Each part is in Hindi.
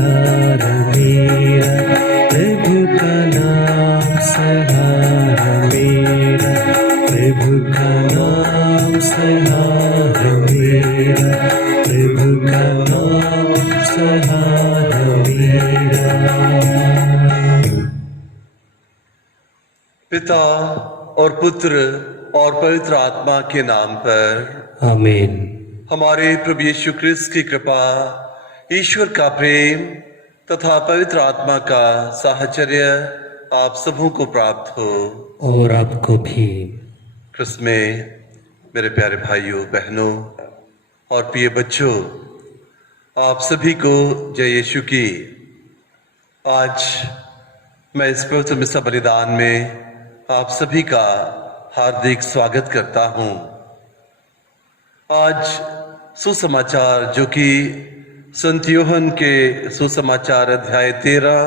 सहारा मेरा, प्रभु का नाम सहारा मेरा, प्रभु का नाम सहारा मेरा, प्रभु का नाम सहारा मेरा। पिता और पुत्र और पवित्र आत्मा के नाम पर आमीन। हमारे प्रभु यीशु क्रिस्त की कृपा, ईश्वर का प्रेम तथा पवित्र आत्मा का साहचर्य आप सबों को प्राप्त हो। और आपको भी। क्रिस्त में मेरे प्यारे भाइयों बहनों और प्रिय बच्चों, आप सभी को जय यीशु की। आज मैं इस पवित्र मिसा बलिदान में आप सभी का हार्दिक स्वागत करता हूं। आज सुसमाचार जो कि संत यूहन्ना के सुसमाचार अध्याय 13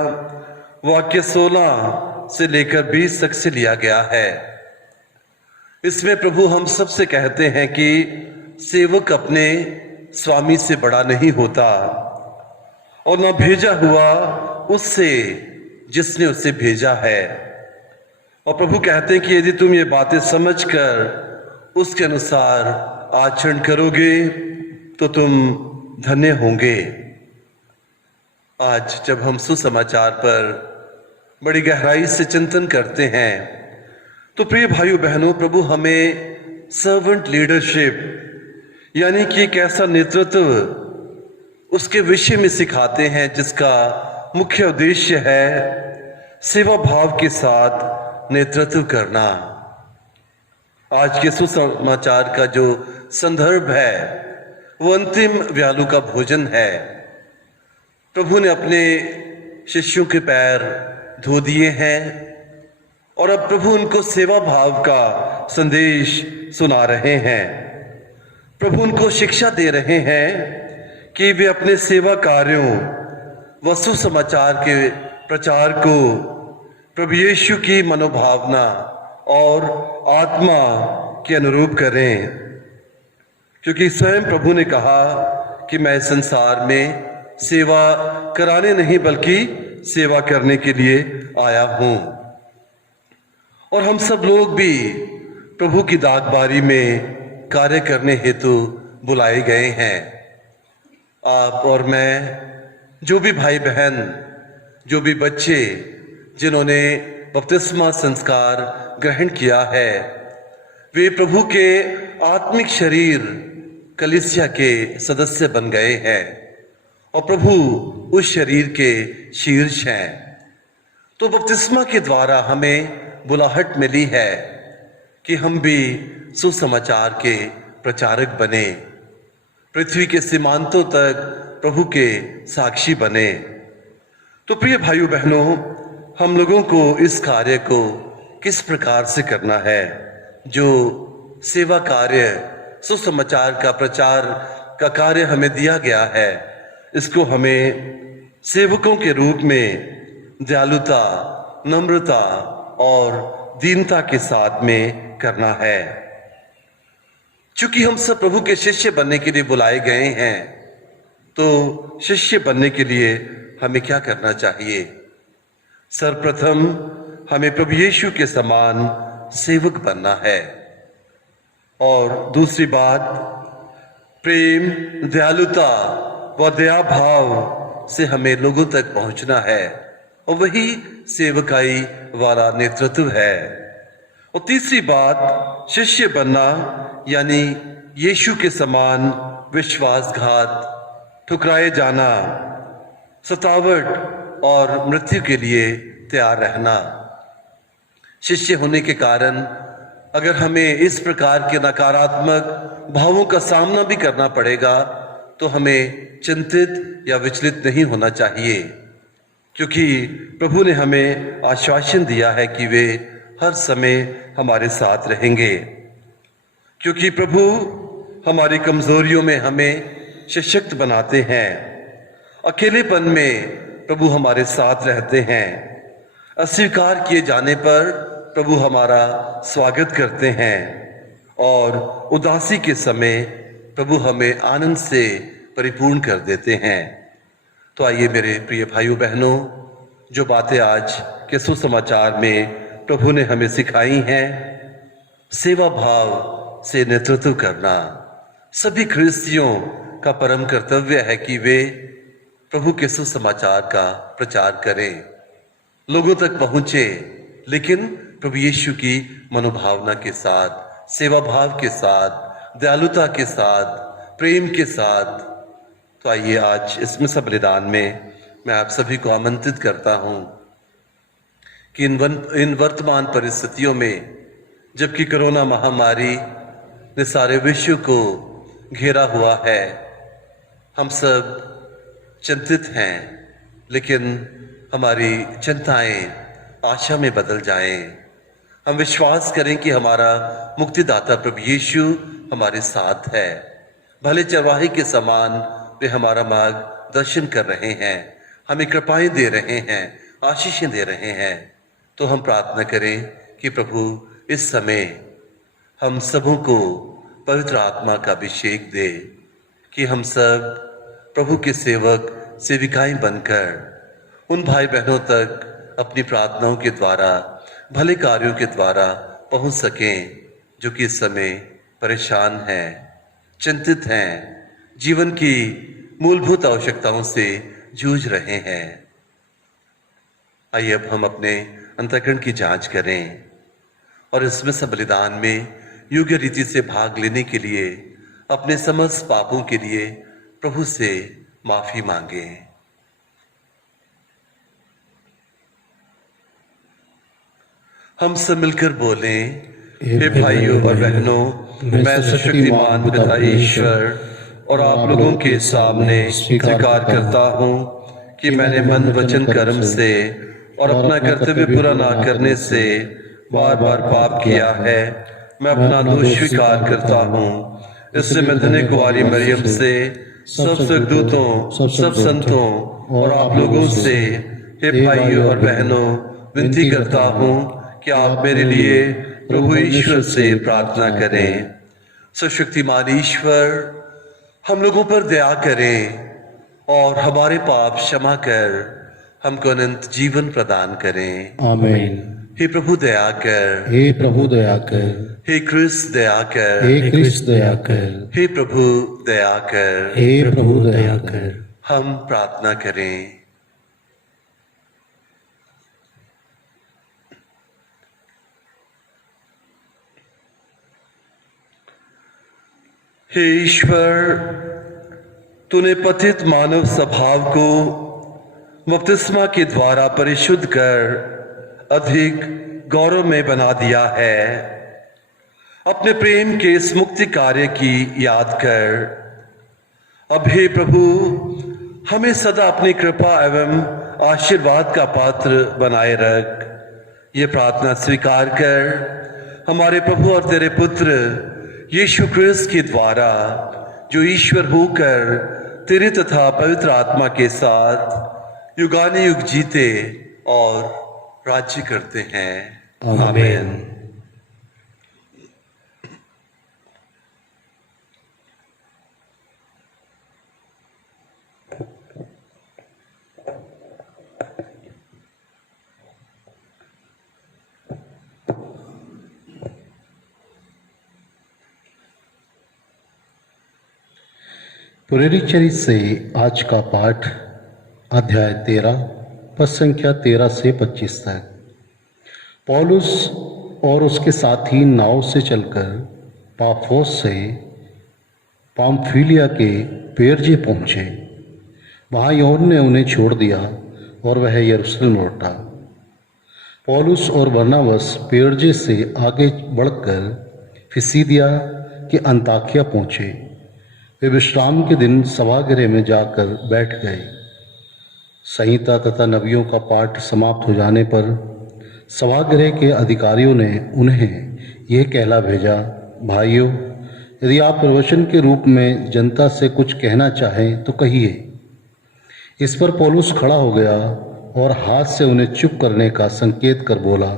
वाक्य 16 से लेकर 20 तक से लिया गया है। इसमें प्रभु हम सबसे कहते हैं कि सेवक अपने स्वामी से बड़ा नहीं होता और न भेजा हुआ उससे जिसने उसे भेजा है। और प्रभु कहते हैं कि यदि तुम ये बातें समझकर उसके अनुसार आचरण करोगे तो तुम धन्य होंगे। आज जब हम सुसमाचार पर बड़ी गहराई से चिंतन करते हैं तो प्रिय भाइयों बहनों, प्रभु हमें सर्वेंट लीडरशिप यानी कि एक ऐसा नेतृत्व उसके विषय में सिखाते हैं जिसका मुख्य उद्देश्य है सेवा भाव के साथ नेतृत्व करना। आज के सुसमाचार का जो संदर्भ है वो अंतिम व्यालु का भोजन है। प्रभु ने अपने शिष्यों के पैर धो दिए हैं और अब प्रभु उनको सेवा भाव का संदेश सुना रहे हैं। प्रभु उनको शिक्षा दे रहे हैं कि वे अपने सेवा कार्यों व सुसमाचार के प्रचार को प्रभु यीशु की मनोभावना और आत्मा के अनुरूप करें, क्योंकि स्वयं प्रभु ने कहा कि मैं संसार में सेवा कराने नहीं बल्कि सेवा करने के लिए आया हूं। और हम सब लोग भी प्रभु की दागबारी में कार्य करने हेतु बुलाए गए हैं। आप और मैं, जो भी भाई बहन, जो भी बच्चे जिन्होंने बपतिस्मा संस्कार ग्रहण किया है, वे प्रभु के आत्मिक शरीर कलीसिया के सदस्य बन गए हैं और प्रभु उस शरीर के शीर्ष हैं। तो बपतिस्मा के द्वारा हमें बुलाहट मिली है कि हम भी सुसमाचार के प्रचारक बने, पृथ्वी के सीमांतों तक प्रभु के साक्षी बने। तो प्रिय भाइयों बहनों, हम लोगों को इस कार्य को किस प्रकार से करना है? जो सेवा कार्य, सुसमाचार का प्रचार का कार्य हमें दिया गया है, इसको हमें सेवकों के रूप में दयालुता, नम्रता और दीनता के साथ में करना है। चूंकि हम सब प्रभु के शिष्य बनने के लिए बुलाए गए हैं, तो शिष्य बनने के लिए हमें क्या करना चाहिए? सर्वप्रथम हमें प्रभु यीशु के समान सेवक बनना है। और दूसरी बात, प्रेम, दयालुता व दया भाव से हमें लोगों तक पहुंचना है और वही सेवकाई वाला नेतृत्व है। और तीसरी बात, शिष्य बनना यानी यीशु के समान विश्वासघात, ठुकराए जाना, सतावट और मृत्यु के लिए तैयार रहना। शिष्य होने के कारण अगर हमें इस प्रकार के नकारात्मक भावों का सामना भी करना पड़ेगा तो हमें चिंतित या विचलित नहीं होना चाहिए, क्योंकि प्रभु ने हमें आश्वासन दिया है कि वे हर समय हमारे साथ रहेंगे। क्योंकि प्रभु हमारी कमजोरियों में हमें सशक्त बनाते हैं, अकेलेपन में प्रभु हमारे साथ रहते हैं, अस्वीकार किए जाने पर प्रभु हमारा स्वागत करते हैं और उदासी के समय प्रभु हमें आनंद से परिपूर्ण कर देते हैं। तो आइए मेरे प्रिय भाइयों बहनों, जो बातें आज के सुसमाचार में प्रभु ने हमें सिखाई हैं, सेवा भाव से नेतृत्व करना सभी ख्रिस्तियों का परम कर्तव्य है कि वे प्रभु के सुसमाचार का प्रचार करें, लोगों तक पहुंचे, लेकिन प्रभु यीशु की मनोभावना के साथ, सेवा भाव के साथ, दयालुता के साथ, प्रेम के साथ। तो आइए आज इस मिसा बलिदान में मैं आप सभी को आमंत्रित करता हूं कि इन वर्तमान परिस्थितियों में, जबकि कोरोना महामारी ने सारे विश्व को घेरा हुआ है, हम सब चिंतित हैं, लेकिन हमारी चिंताएं आशा में बदल जाएं। हम विश्वास करें कि हमारा मुक्तिदाता प्रभु यीशु हमारे साथ है। भले चरवाहे के समान वे हमारा मार्गदर्शन कर रहे हैं, हमें कृपाएं दे रहे हैं, आशीषें दे रहे हैं। तो हम प्रार्थना करें कि प्रभु इस समय हम सबों को पवित्र आत्मा का अभिषेक दे, कि हम सब प्रभु के सेवक सेविकाएं बनकर उन भाई बहनों तक अपनी प्रार्थनाओं के द्वारा, भले कार्यों के द्वारा पहुंच सकें, जो कि इस समय परेशान हैं, चिंतित हैं, जीवन की मूलभूत आवश्यकताओं से जूझ रहे हैं। आइए अब हम अपने अंतःकरण की जांच करें और इसमें सब बलिदान में योग्य रीति से भाग लेने के लिए अपने समस्त पापों के लिए प्रभु से माफी मांगें। हम सब मिलकर बोलें, हे भाइयों और बहनों, मैं सर्वशक्तिमान पिता ईश्वर और आप लोगों के सामने स्वीकार करता हूँ कि मैंने मन, वचन, कर्म से और अपना कर्तव्य पूरा ना करने से बार बार पाप किया है। मैं अपना दोष स्वीकार करता हूँ। इससे मैं धन्य कुंवारी मरियम से, सब स्वर्गदूतों, सब संतों और आप लोगों से, हे भाइयों और बहनों, विनती करता हूँ कि आप मेरे लिए प्रभु ईश्वर से प्रार्थना करें। सर्वशक्तिमान ईश्वर हम लोगों पर दया करें और हमारे पाप क्षमा कर हमको अनंत जीवन प्रदान करें। आमीन। हे प्रभु दया कर, हे प्रभु दया कर, हे क्रिस्त दया कर, हे क्रिस्त दया कर, हे प्रभु दया कर। हे प्रभु दया कर। हम प्रार्थना करें। हे ईश्वर, तूने पतित मानव स्वभाव को बपतिस्मा के द्वारा परिशुद्ध कर अधिक गौरव में बना दिया है। अपने प्रेम के इस मुक्ति कार्य की याद कर अब हे प्रभु हमें सदा अपनी कृपा एवं आशीर्वाद का पात्र बनाए रख। ये प्रार्थना स्वीकार कर हमारे प्रभु और तेरे पुत्र यीशु क्रिस्त के द्वारा, जो ईश्वर होकर तेरे तथा पवित्र आत्मा के साथ युगानुयुग जीते और राज्य करते हैं। आमीन। प्रेरित चरित्र से आज का पाठ अध्याय 13 पद संख्या 13 से 25 तक। पौलुस और उसके साथी नाव से चलकर पाफोस से पाम्फिलिया के पेरजे पहुँचे। वहाँ यूहन्ना ने उन्हें छोड़ दिया और वह यरूशलेम लौटा। पौलुस और बरनबास पेरजे से आगे बढ़कर पिसिदिया के अंताकिया पहुँचे। वे विश्राम के दिन सभागृह में जाकर बैठ गए। संहिता तथा नबियों का पाठ समाप्त हो जाने पर सभागृह के अधिकारियों ने उन्हें यह कहला भेजा, भाइयों, यदि आप प्रवचन के रूप में जनता से कुछ कहना चाहें तो कहिए। इस पर पौलुस खड़ा हो गया और हाथ से उन्हें चुप करने का संकेत कर बोला,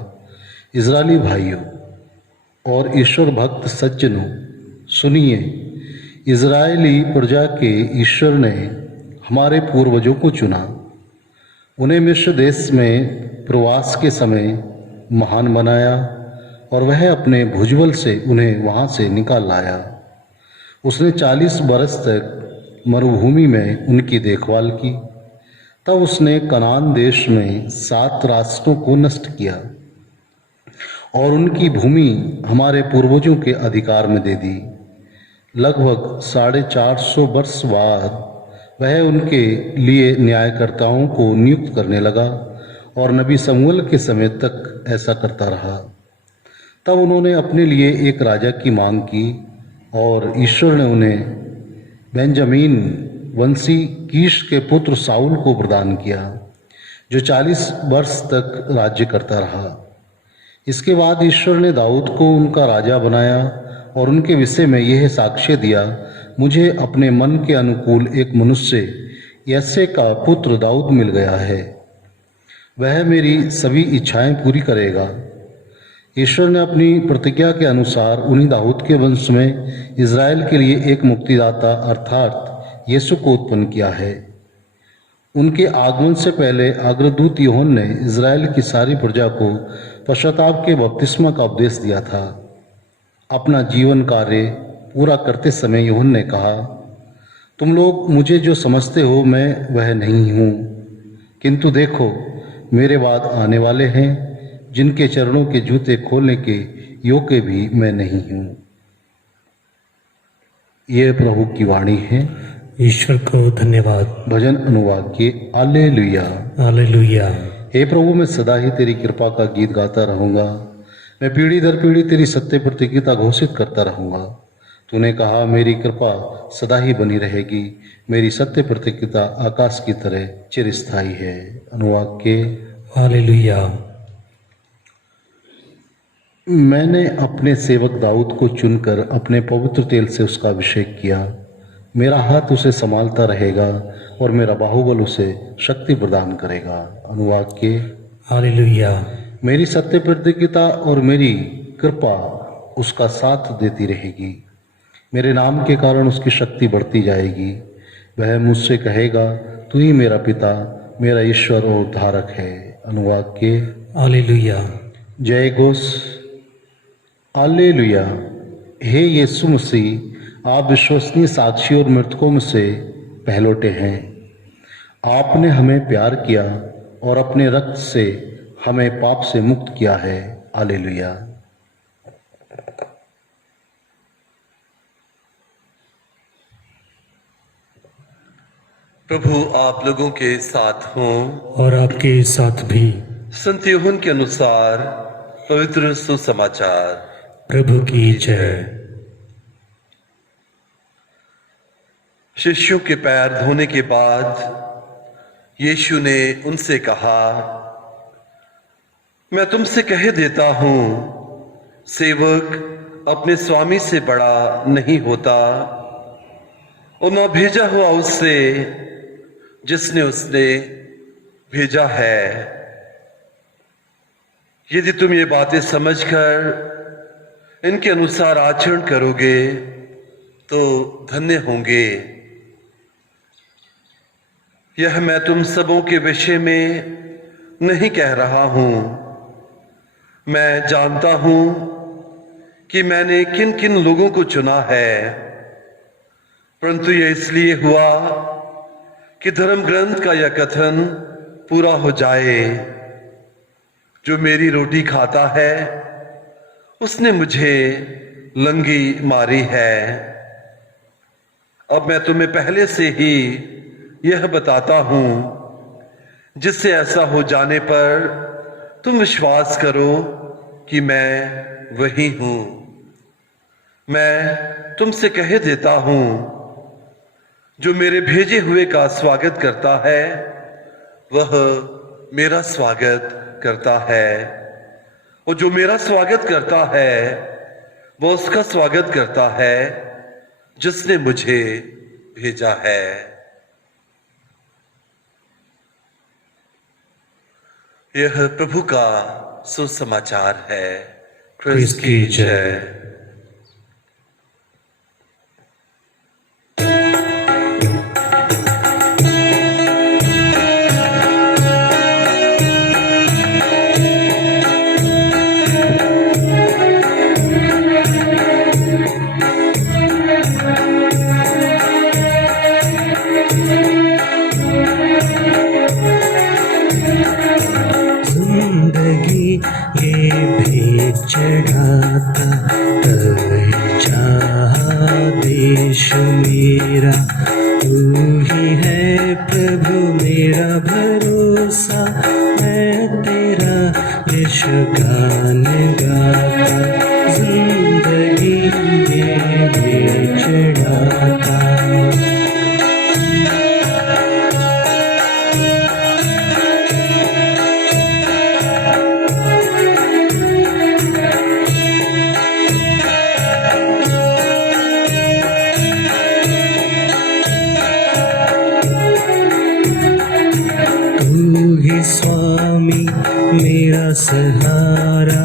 इजरायली भाइयों और ईश्वर भक्त सज्जनों, सुनिए। इजरायली प्रजा के ईश्वर ने हमारे पूर्वजों को चुना, उन्हें मिस्र देश में प्रवास के समय महान बनाया और वह अपने भुजबल से उन्हें वहाँ से निकाल लाया। उसने 40 बरस तक मरुभूमि में उनकी देखभाल की। तब उसने कनान देश में 7 राष्ट्रों को नष्ट किया और उनकी भूमि हमारे पूर्वजों के अधिकार में दे दी। लगभग 450 वर्ष बाद वह उनके लिए न्यायकर्ताओं को नियुक्त करने लगा और नबी शमूएल के समय तक ऐसा करता रहा। तब उन्होंने अपने लिए एक राजा की मांग की और ईश्वर ने उन्हें बेंजामीन वंशी कीश के पुत्र साउल को प्रदान किया, जो 40 वर्ष तक राज्य करता रहा। इसके बाद ईश्वर ने दाऊद को उनका राजा बनाया और उनके विषय में यह साक्ष्य दिया, मुझे अपने मन के अनुकूल एक मनुष्य यस्से का पुत्र दाऊद मिल गया है, वह मेरी सभी इच्छाएं पूरी करेगा। ईश्वर ने अपनी प्रतिज्ञा के अनुसार उन्हीं दाऊद के वंश में इज़राइल के लिए एक मुक्तिदाता अर्थात यीशु को उत्पन्न किया है। उनके आगमन से पहले अग्रदूत यूहन्ना ने इज़राइल की सारी प्रजा को पश्चाताप के बपतिस्मा का उपदेश दिया था। अपना जीवन कार्य पूरा करते समय यूहन्ना ने कहा, तुम लोग मुझे जो समझते हो मैं वह नहीं हूँ, किंतु देखो मेरे बाद आने वाले हैं जिनके चरणों के जूते खोलने के योग्य भी मैं नहीं हूँ। यह प्रभु की वाणी है। ईश्वर को धन्यवाद। भजन अनुवाक्य हालेलुया। हालेलुया। हे प्रभु, मैं सदा ही तेरी कृपा का गीत गाता रहूँगा। मैं पीढ़ी दर पीढ़ी तेरी सत्य प्रतिज्ञता घोषित करता रहूँगा। तूने कहा मेरी कृपा सदा ही बनी रहेगी, मेरी सत्य प्रतिज्ञता आकाश की तरह चिरस्थायी है। अनुवाक्य हालेलुया। मैंने अपने सेवक दाऊद को चुनकर अपने पवित्र तेल से उसका अभिषेक किया। मेरा हाथ उसे संभालता रहेगा और मेरा बाहुबल उसे शक्ति प्रदान करेगा। अनुवाक्य हालेलुया। मेरी सत्य प्रतिज्ञता और मेरी कृपा उसका साथ देती रहेगी। मेरे नाम के कारण उसकी शक्ति बढ़ती जाएगी। वह मुझसे कहेगा, तू ही मेरा पिता, मेरा ईश्वर और उद्धारक है। अनुवाक्य हालेलुया। जय घोष हालेलुया। हे यीशु मसीह, आप विश्वसनीय साक्षी और मृतकों में से पहलौठे हैं। आपने हमें प्यार किया और अपने रक्त से हमें पाप से मुक्त किया है। हालेलुया। प्रभु आप लोगों के साथ हों। और आपके साथ भी। संत यूहन्ना के अनुसार पवित्र सुसमाचार। प्रभु की जय। शिष्यों के पैर धोने के बाद यीशु ने उनसे कहा, मैं तुमसे कह देता हूं, सेवक अपने स्वामी से बड़ा नहीं होता और न भेजा हुआ उससे जिसने उसने भेजा है। यदि तुम ये बातें समझकर इनके अनुसार आचरण करोगे तो धन्य होंगे। यह मैं तुम सबों के विषय में नहीं कह रहा हूं। मैं जानता हूं कि मैंने किन किन लोगों को चुना है, परंतु यह इसलिए हुआ कि धर्म ग्रंथ का यह कथन पूरा हो जाए, जो मेरी रोटी खाता है उसने मुझे लंगी मारी है। अब मैं तुम्हें पहले से ही यह बताता हूं, जिससे ऐसा हो जाने पर तुम विश्वास करो कि मैं वही हूं। मैं तुमसे कह देता हूं, जो मेरे भेजे हुए का स्वागत करता है वह मेरा स्वागत करता है, और जो मेरा स्वागत करता है वह उसका स्वागत करता है जिसने मुझे भेजा है। यह प्रभु का सुसमाचार है। क्रिस्त की जय। तब चाहा देश मेरा, तू ही है प्रभु मेरा भरोसा, मैं तेरा यीशु गान गाता, जिंदगी में चढ़ाता। तू ही स्वामी मेरा सहारा,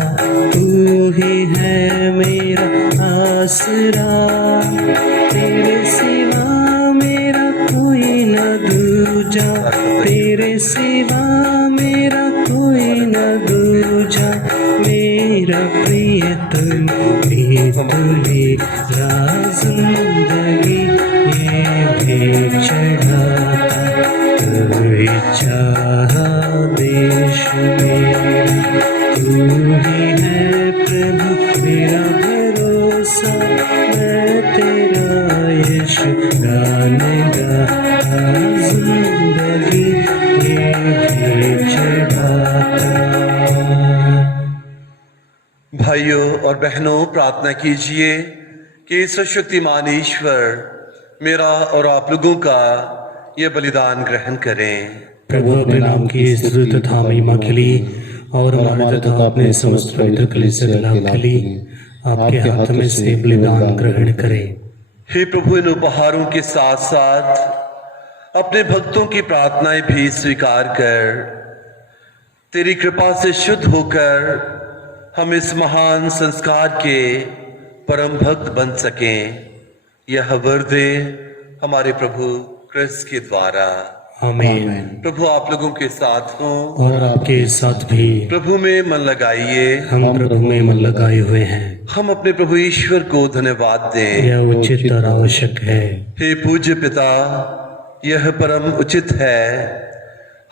तू ही है मेरा आसरा, तेरे सिवा मेरा कोई न दूजा, तेरे सिवा मेरा कोई न दूजा, मेरा प्रियतम भी तेरा, जिंदगी ये भी चढ़ाता, तू चाहा देश मेरा, तू ही है प्रभु मेरा भरोसा, मैं तेरा यीशु गान गाता, जिंदगी ये भी चढ़ाता। भाइयों और बहनों, प्रार्थना कीजिए कि सर्वशक्तिमान ईश्वर मेरा और आप लोगों का ये बलिदान ग्रहण करें। प्रभु अपने नाम की स्तुति तथा महिमा के लिए और हमारे तथा अपने समस्त पवित्र कलीसिया के लाभ के लिए आपके हाथ में से बलिदान ग्रहण करें। हे प्रभु, इन उपहारों के साथ साथ अपने भक्तों की प्रार्थनाएं भी स्वीकार कर तेरी कृपा से शुद्ध होकर हम इस महान संस्कार के परम भक्त बन सकें। यह वर दे हमारे प्रभु क्रिस्त के द्वारा। आमीन। प्रभु आप लोगों के साथ हों और आपके साथ भी। प्रभु में मन लगाइए। हम प्रभु में मन लगाए हुए हैं। हम अपने प्रभु ईश्वर को धन्यवाद दें। यह उचित और आवश्यक है। हे पूज्य पिता, यह परम उचित है,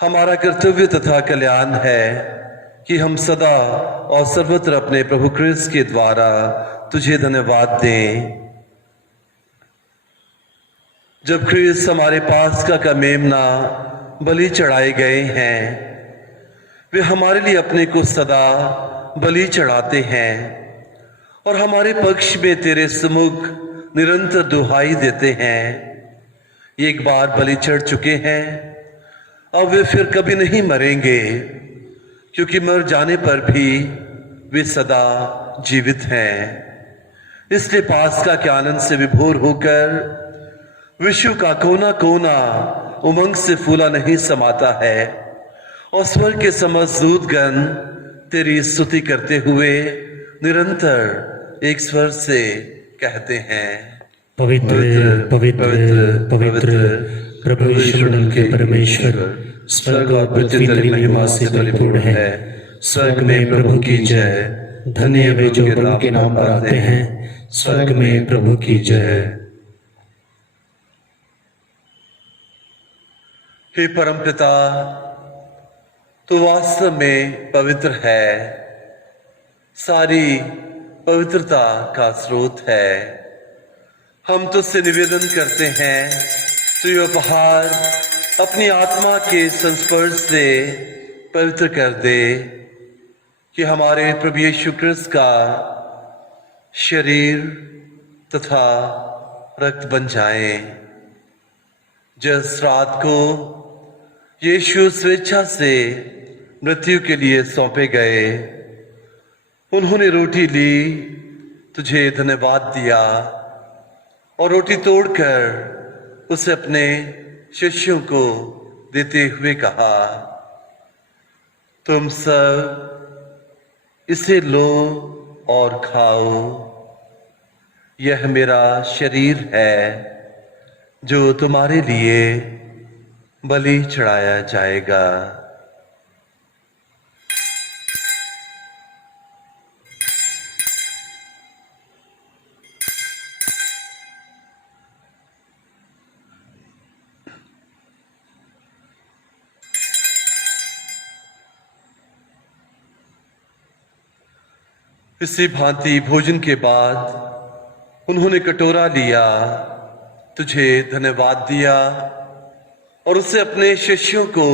हमारा कर्तव्य तथा कल्याण है कि हम सदा और सर्वत्र अपने प्रभु क्रिस्त के द्वारा तुझे धन्यवाद दें। जब क्रिस्त हमारे पास का मेमना बलि चढ़ाए गए हैं, वे हमारे लिए अपने को सदा बलि चढ़ाते हैं और हमारे पक्ष में तेरे सम्मुख निरंतर दुहाई देते हैं। एक बार बलि चढ़ चुके हैं, अब वे फिर कभी नहीं मरेंगे, क्योंकि मर जाने पर भी वे सदा जीवित हैं। इसलिए पास्का के आनंद से विभोर होकर विश्व का कोना कोना उमंग से फूला नहीं समाता है और स्वर्ग के समस्त दूतगण तेरी स्तुति करते हुए निरंतर एक स्वर से कहते हैं, पवित्र पवित्र पवित्र प्रभु ईश्वर के परमेश्वर, स्वर्ग और पृथ्वी तेरी महिमा से परिपूर्ण है। स्वर्ग में प्रभु की जय। धन्य वे जो प्रभु के नाम पर आते हैं। स्वर्ग में प्रभु की जय। हे परमपिता, तू वास्तव में पवित्र है, सारी पवित्रता का स्रोत है। हम तुझसे निवेदन करते हैं, तू ये उपहार अपनी आत्मा के संस्पर्श से पवित्र कर दे, कि हमारे प्रभु यीशु क्रिस्त का शरीर तथा रक्त बन जाए। जिस रात को यीशु स्वेच्छा से मृत्यु के लिए सौंपे गए, उन्होंने रोटी ली, तुझे धन्यवाद दिया और रोटी तोड़कर उसे अपने शिष्यों को देते हुए कहा, तुम सब इसे लो और खाओ, यह मेरा शरीर है जो तुम्हारे लिए बलि चढ़ाया जाएगा। इसी भांति भोजन के बाद उन्होंने कटोरा लिया, तुझे धन्यवाद दिया और उसे अपने शिष्यों को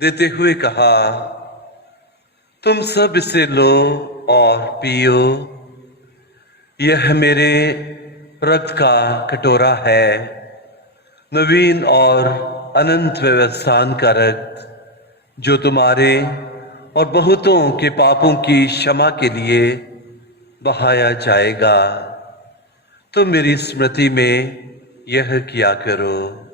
देते हुए कहा, तुम सब इसे लो और पियो, यह मेरे रक्त का कटोरा है, नवीन और अनंत व्यवसान का रक्त, जो तुम्हारे और बहुतों के पापों की क्षमा के लिए बहाया जाएगा। तुम मेरी स्मृति में यह किया करो।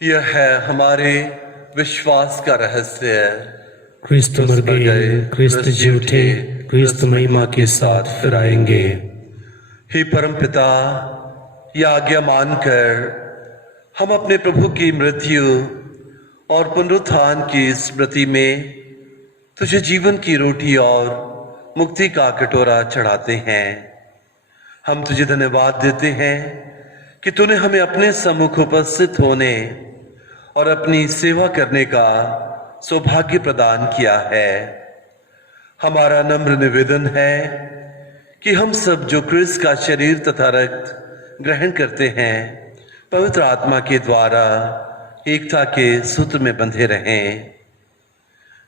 यह है हमारे विश्वास का रहस्य। क्रिस्त मर गए, क्रिस्त जी उठे, क्रिस्त महिमा के साथ फिर आएंगे। हे परम पिता, यह आज्ञा मानकर हम अपने प्रभु की मृत्यु और पुनरुत्थान की स्मृति में तुझे जीवन की रोटी और मुक्ति का कटोरा चढ़ाते हैं। हम तुझे धन्यवाद देते हैं कि तूने हमें अपने सम्मुख उपस्थित होने और अपनी सेवा करने का सौभाग्य प्रदान किया है। हमारा नम्र निवेदन है कि हम सब जो क्रिस्त का शरीर तथा रक्त ग्रहण करते हैं, पवित्र आत्मा के द्वारा एकता के सूत्र में बंधे रहें।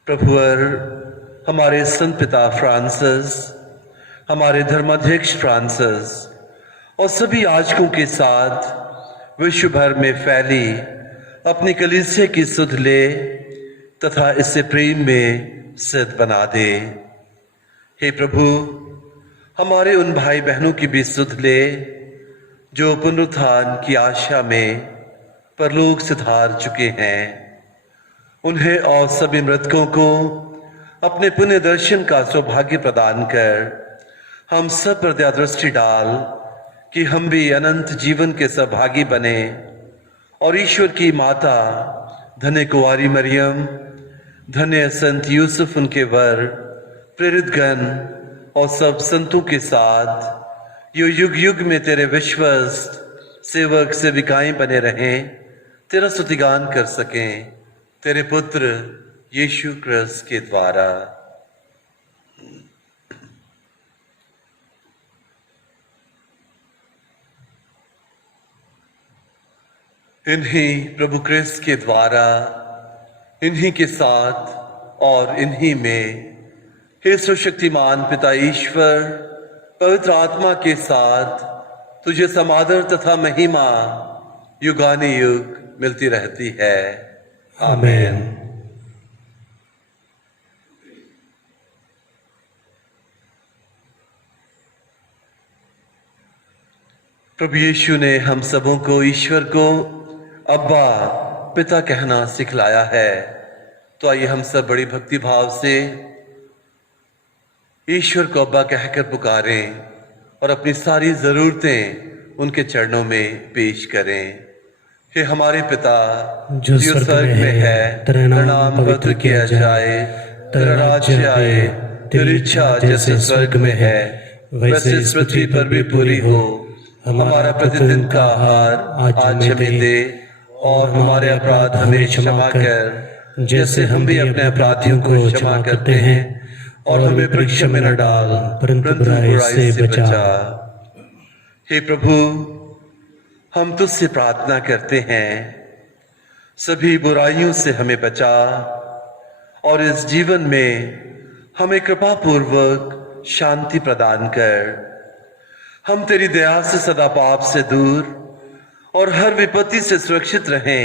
प्रभुवर हमारे संत पिता फ्रांसिस, हमारे धर्माध्यक्ष फ्रांसिस और सभी याजकों के साथ विश्व भर में फैली अपनी कलीसिया की सुध ले तथा इसे प्रेम में सिद्ध बना दे। हे प्रभु, हमारे उन भाई बहनों की भी सुध ले जो पुनरुत्थान की आशा में परलोक सिधार चुके हैं। उन्हें और सभी मृतकों को अपने पुण्य दर्शन का सौभाग्य प्रदान कर हम सब पर दया दृष्टि डाल कि हम भी अनंत जीवन के सहभागी बने और ईश्वर की माता धन्य कुंवारी मरियम, धन्य संत यूसुफ उनके वर, प्रेरित गण और सब संतों के साथ यो युग युग में तेरे विश्वस्त सेवक सेविकाएं बने रहें, तेरा स्तुतिगान कर सकें, तेरे पुत्र यीशु क्रिस्त के द्वारा। इन्हीं प्रभु क्रिस्त के द्वारा, इन्हीं के साथ और इन्हीं में हे सर्वशक्तिमान पिता ईश्वर पवित्र आत्मा के साथ तुझे समादर तथा महिमा युगाने युग मिलती रहती है। आमीन। प्रभु यीशु ने हम सबों को ईश्वर को अब्बा पिता कहना सिखलाया है, तो आइए हम सब बड़ी भक्ति भाव से ईश्वर को अब्बा कहकर पुकारें और अपनी सारी जरूरतें उनके चरणों में पेश करें। हे हमारे पिता जो स्वर्ग में है, तेरा नाम पवित्र किया जाए, तेरा राज्य आए, तेरी इच्छा जैसे स्वर्ग में है वैसे इस पृथ्वी पर भी पूरी हो। हमारा प्रतिदिन का आहार आज हमें दे और हमारे अपराध हमें क्षमा कर, जैसे हम भी अपने अपराधियों को क्षमा करते हैं, और हमें परीक्षा में न डाल परंतु बुराई से बचा। हे प्रभु, हम तुझसे प्रार्थना करते हैं, सभी बुराइयों से हमें बचा और इस जीवन में हमें कृपा पूर्वक शांति प्रदान कर। हम तेरी दया से सदा पाप से दूर और हर विपत्ति से सुरक्षित रहें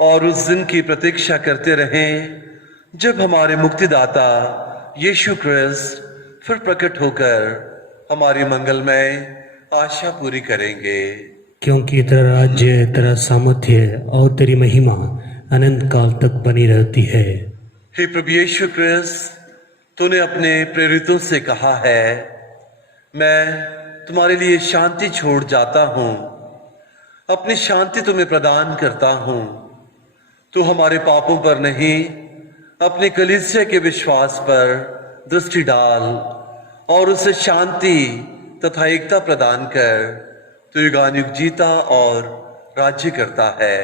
और उस दिन की प्रतीक्षा करते रहें जब हमारे मुक्तिदाता यीशु क्रिस्त फिर प्रकट होकर हमारी मंगलमय आशा पूरी करेंगे। क्योंकि तेरा राज्य, तेरा सामर्थ्य और तेरी महिमा अनंत काल तक बनी रहती है। हे प्रभु यीशु क्रिस्त, तूने अपने प्रेरितों से कहा है, मैं तुम्हारे लिए शांति छोड़ जाता हूं, अपनी शांति तुम्हें प्रदान करता हूं। तू हमारे पापों पर नहीं अपनी कलीसिया के विश्वास पर दृष्टि डाल और उसे शांति तथा एकता प्रदान कर। तू युगानुयुग जीता और राज्य करता है।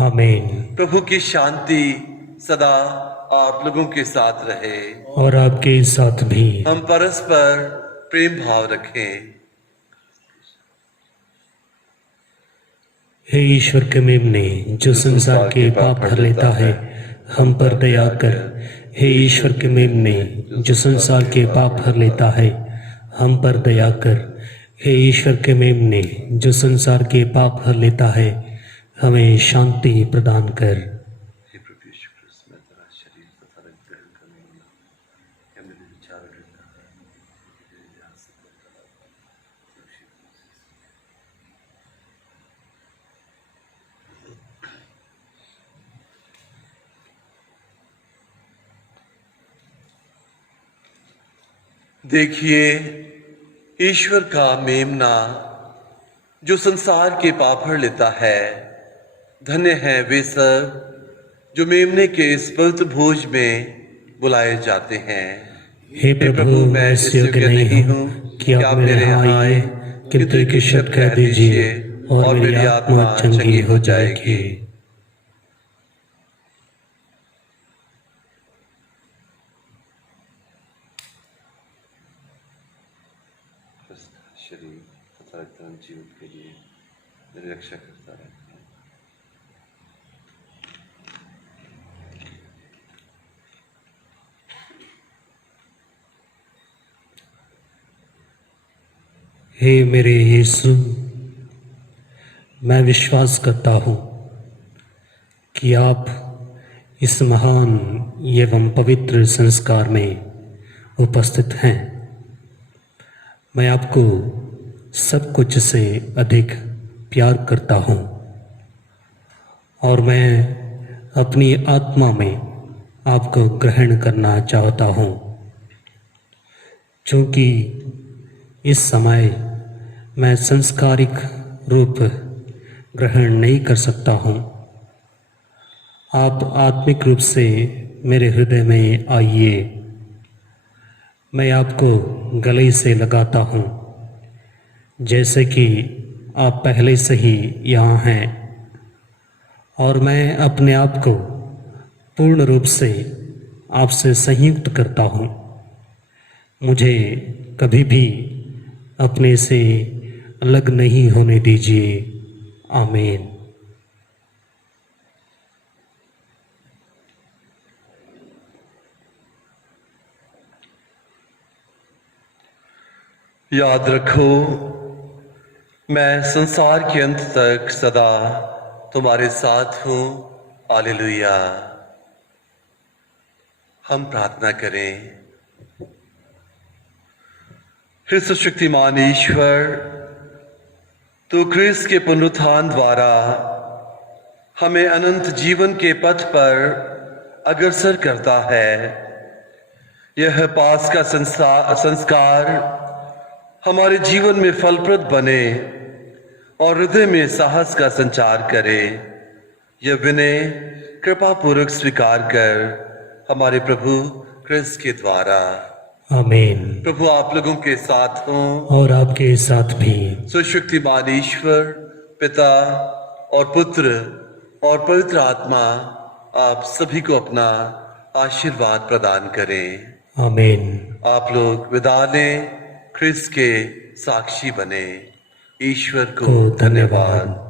आमीन। प्रभु की शांति सदा आप लोगों के साथ रहे। और आपके साथ भी। हम परस्पर प्रेम भाव रखें। हे ईश्वर के मेमने, जो संसार के पाप हर लेता है, हम पर दया कर। हे ईश्वर के मेमने, जो संसार के पाप हर लेता है, हम पर दया कर। हे ईश्वर के मेमने, जो संसार के पाप हर लेता है, हमें शांति प्रदान कर। हे प्रभु यीशु क्रिस्त, मैं तेरा शरीर तथा रक्त ग्रहण करने वाला या मेरे विचार करता है। देखिए ईश्वर का मेमना, जो संसार के पाप हर लेता है। धन्य है वे सब जो मेमने के इस पवित्र भोज में बुलाए जाते हैं। हे प्रभु, मैं इस योग्य नहीं हूँ कि आप मेरे यहाँ आए, किंतु एक शब्द कह दीजिए और मेरी आत्मा चंगी हो जाएगी। शरीर तथा रक्त जीवन के लिए मेरी रक्षा करता है। हे मेरे यीशु, मैं विश्वास करता हूँ कि आप इस महान एवं पवित्र संस्कार में उपस्थित हैं। मैं आपको सब कुछ से अधिक प्यार करता हूँ और मैं अपनी आत्मा में आपको ग्रहण करना चाहता हूँ। क्योंकि इस समय मैं संस्कारिक रूप ग्रहण नहीं कर सकता हूँ, आप आत्मिक रूप से मेरे हृदय में आइए। मैं आपको गले से लगाता हूँ, जैसे कि आप पहले से ही यहाँ हैं, और मैं अपने आप को पूर्ण रूप से आपसे संयुक्त करता हूँ। मुझे कभी भी अपने से अलग नहीं होने दीजिए। आमीन। याद रखो, मैं संसार के अंत तक सदा तुम्हारे साथ हूँ। हालेलुया। हम प्रार्थना करें। हे सर्वशक्तिमान ईश्वर, तू क्रिस्त के पुनरुत्थान द्वारा हमें अनंत जीवन के पथ पर अग्रसर करता है। यह पास का संस्कार हमारे जीवन में फलप्रद बने और हृदय में साहस का संचार करे। यह विनय कृपा पूर्वक स्वीकार कर हमारे प्रभु क्रिस्त के द्वारा। आमीन। प्रभु आप लोगों के साथ हों और आपके साथ भी। सुशक्तिमान ईश्वर पिता और पुत्र और पवित्र आत्मा आप सभी को अपना आशीर्वाद प्रदान करें। आमीन। आप लोग विदा लें, क्रिस्त के साक्षी बने। ईश्वर को को धन्यवाद। धन्यवाद।